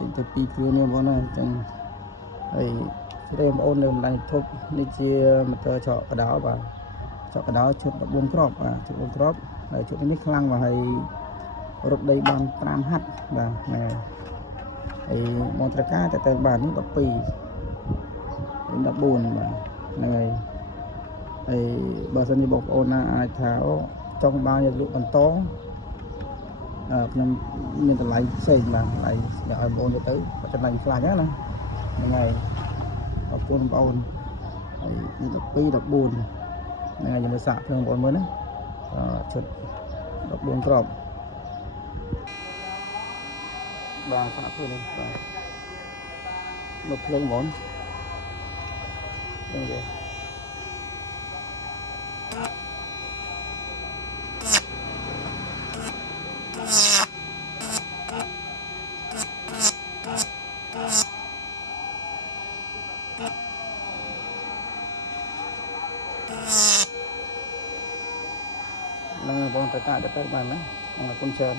ចេញទៅពីគ្រឿងនេះបងណាចឹងហើយស្រីបងអូននៅម្ដាយធប់នេះជាម៉ូទ័រឆក់កដោបាទឆក់កដោឈុត14គ្រាប់បាទឈុត14គ្រាប់ហើយឈុតនេះខ្លាំងបាទហើយរត់ដីបាន5ហាត់បាទហ្នឹងហើយមន្ត្រការទៅបាននេះ12 14បាទហ្នឹងហើយបើសិនជាបងប្អូនណាអាចថាចង់បានយកលក់បន្តខ្ញុំមានតម្លៃផ្សេងបាទតម្លៃយកឲ្យបងទៅតម្លៃខ្លះហ្នឹងណាហ្នឹងហើយអរគុណបងប្អូនហើយ12 14ហ្នឹងហើយខ្ញុំសាកភ្លើងបងប្អូនមើលណាឈុត14គ្រាប់បាទសាកភ្លើងនេះបាទមកភ្លើងបងហ្នឹងទេនឹងបងត្រូវការទៅបានណាអរគុណច្រើន